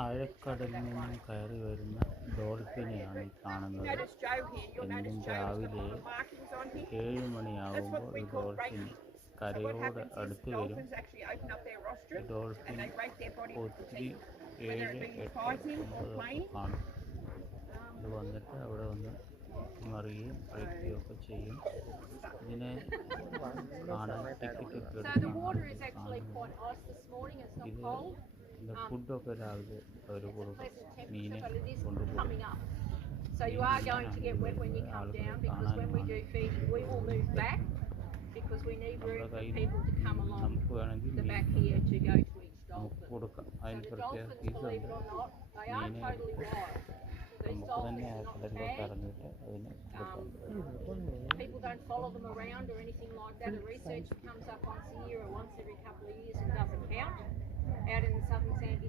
ആഴക്കടലിൽ നിന്നും കയറി വരുന്ന ഡോൾഫിനെയാണ് ഈ കാണുന്നത്. എന്നും രാവിലെ ഏഴ് മണിയാകുമ്പോൾ ഈ ഡോൾഫിൻ കരയോട് അടുത്ത് വരും. ഡോൾഫിൻ ഒത്തിരി ഏഴ് എട്ട് ഒമ്പത് കാണും. ഇത് വന്നിട്ട് അവിടെ വന്ന് മറിയും കളിക്കുകയൊക്കെ ചെയ്യും. ഇതിനെ കാണാൻ ടിക്കറ്റ് ഒക്കെ എടുക്കും ഇത് இந்த ഫുഡൊക്കെ രാവിലെ അവർ കൊടുക്കും Pleasant മീനെ temperature, but it is കൊണ്ടുപോകും coming up. So you are going to get wet when you come down because when we do feeding, we will move back because we need room നമ്മുടെ for കയ്യിൽ people to come along നമുക്ക് വേണമെങ്കിൽ the mean back here to go to each നമുക്ക് dolphin. കൊടുക്കാം So അതിന് the പ്രത്യേക dolphins, ഫീസുണ്ട് believe it or not, they are മീനെ totally wild. These നമുക്ക് തന്നെ dolphins ആ are not കടലിലോട്ട് tagged. ഇറങ്ങിയിട്ട് അതിന് കൊടുക്കാം Um, people don't follow them around or anything like that. A research comes up once a year or once every couple said is